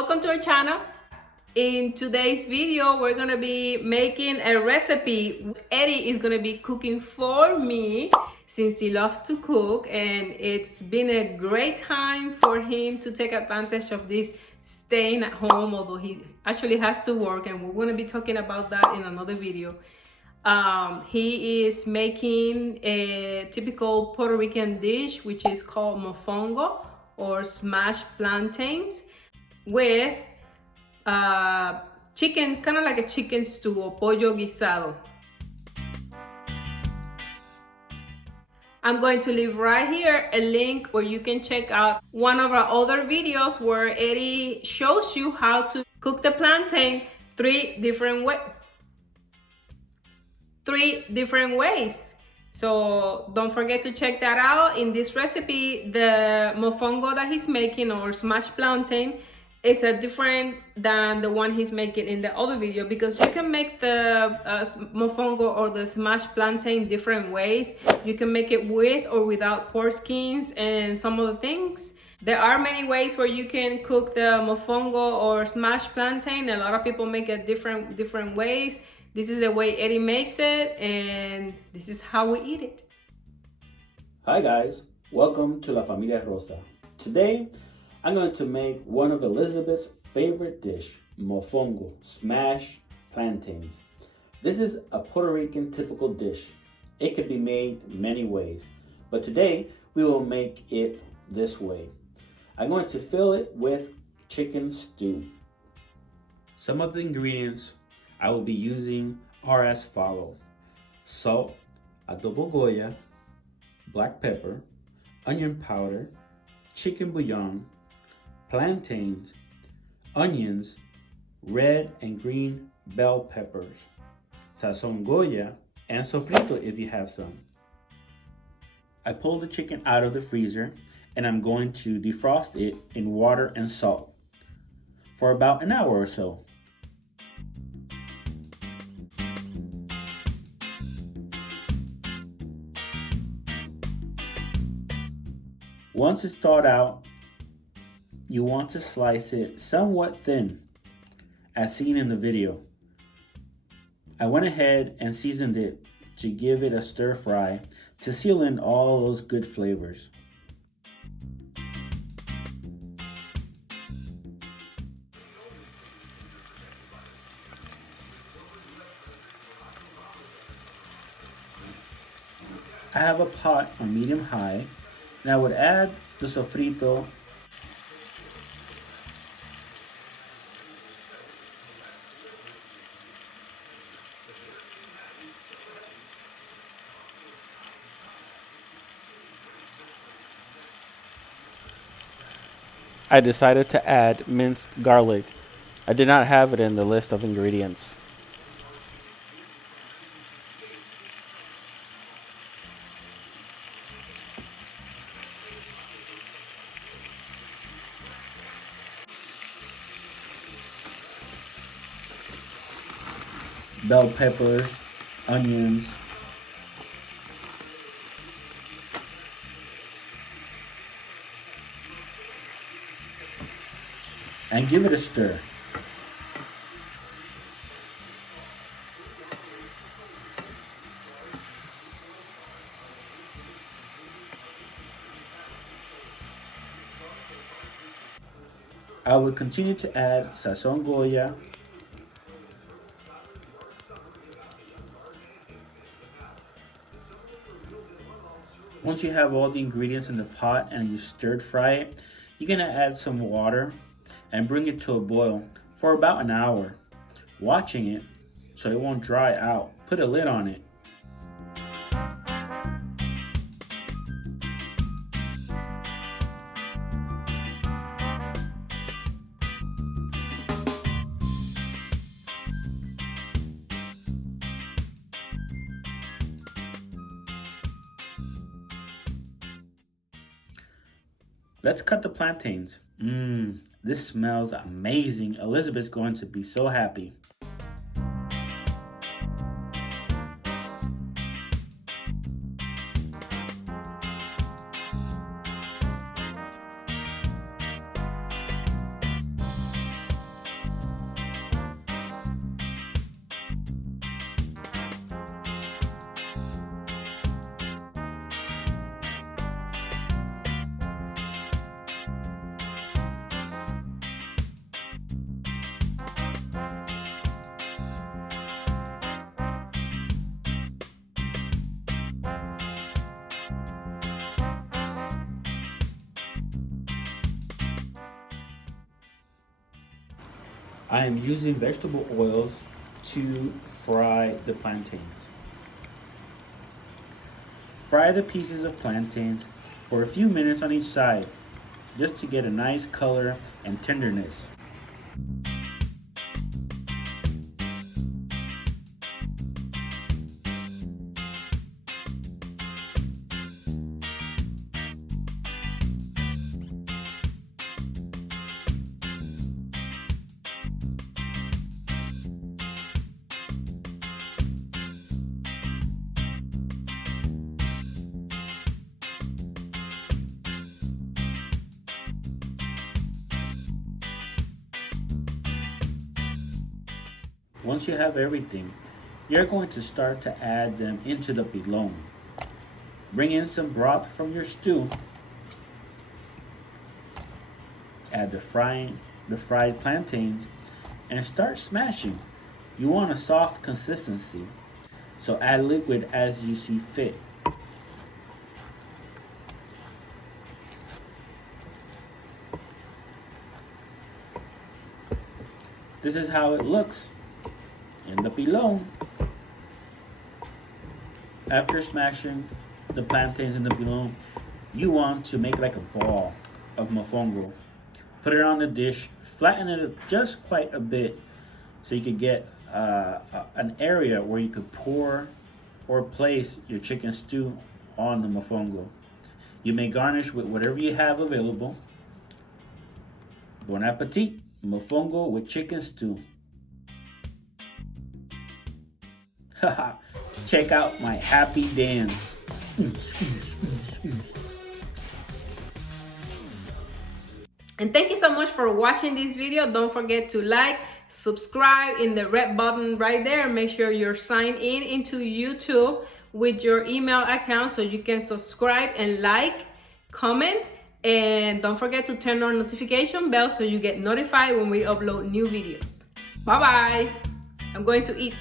Welcome to our channel. In today's video, we're gonna be making a recipe. Eddie is gonna be cooking for me since he loves to cook, and it's been a great time for him to take advantage of this staying at home, although he actually has to work, and we're gonna be talking about that in another video. He is making a typical Puerto Rican dish, which is called mofongo or smashed plantains with chicken, kind of like a chicken stew or pollo guisado. I'm going to leave right here a link where you can check out one of our other videos where Eddie shows you how to cook the plantain three different ways. So don't forget to check that out. In this recipe, the mofongo that he's making, or smashed plantain, is a different than the one he's making in the other video, because you can make the mofongo or the smashed plantain different ways. You can make it with or without pork skins and some other things. There are many ways where you can cook the mofongo or smashed plantain. A lot of people make it different ways. This is the way Eddie makes it, and this is how we eat it. Hi guys, welcome to La Familia Rosa. Today, I'm going to make one of Elizabeth's favorite dish, mofongo, smashed plantains. This is a Puerto Rican typical dish. It can be made many ways, but today we will make it this way. I'm going to fill it with chicken stew. Some of the ingredients I will be using are as follow: salt, adobo goya, black pepper, onion powder, chicken bouillon, plantains, onions, red and green bell peppers, sazon goya, and sofrito if you have some. I pulled the chicken out of the freezer and I'm going to defrost it in water and salt for about an hour or so. Once it's thawed out, you want to slice it somewhat thin, as seen in the video. I went ahead and seasoned it to give it a stir fry to seal in all those good flavors. I have a pot on medium high, and I would add the sofrito I decided to add minced garlic. I did not have it in the list of ingredients. bell peppers, onions, and give it a stir. I will continue to add sazon goya, once you have all the ingredients in the pot and you stirred fry it, you're going to add some water and bring it to a boil for about an hour, watching it so it won't dry out. Put a lid on it. Let's cut the plantains. This smells amazing. Elizabeth's going to be so happy. I am using vegetable oils to fry the plantains. Fry the pieces of plantains for a few minutes on each side, just to get a nice color and tenderness. Once you have everything, you're going to start to add them into the pilon. Bring in some broth from your stew. Add the fried plantains and start smashing. You want a soft consistency, so add liquid as you see fit. This is how it looks in the pilon. After smashing the plantains in the pilon, you want to make like a ball of mofongo. Put it on the dish, flatten it just quite a bit so you could get an area where you could pour or place your chicken stew on the mofongo. You may garnish with whatever you have available. Bon appetit, mofongo with chicken stew. Haha, check out my happy dance. And thank you so much for watching this video. Don't forget to like, subscribe in the red button right there. Make sure you're signed in into YouTube with your email account so you can subscribe and like, comment, and don't forget to turn on notification bell so you get notified when we upload new videos. Bye bye. I'm going to eat.